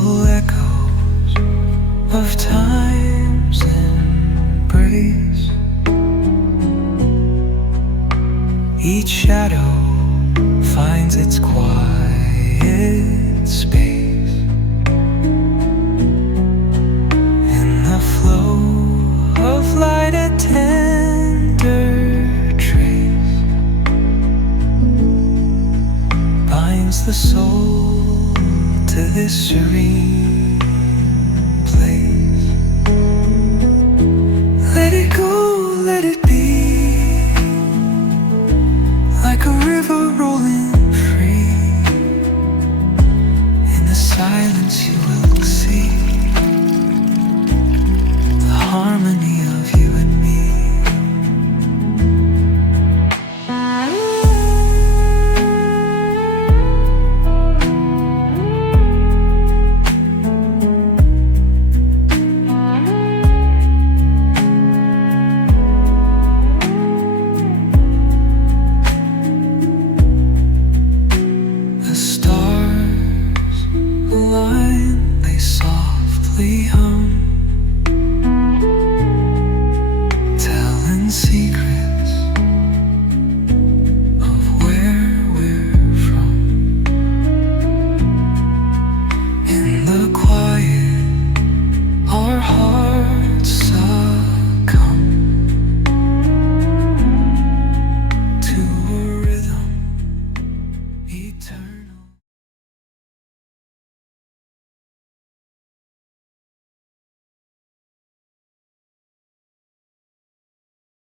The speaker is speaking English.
full echoes of time's embrace. Each shadow finds its quiet space in the flow of light, a tender trace binds the soul to this serene place. Let it go, let it be, like a river rolling free. In the silence you will see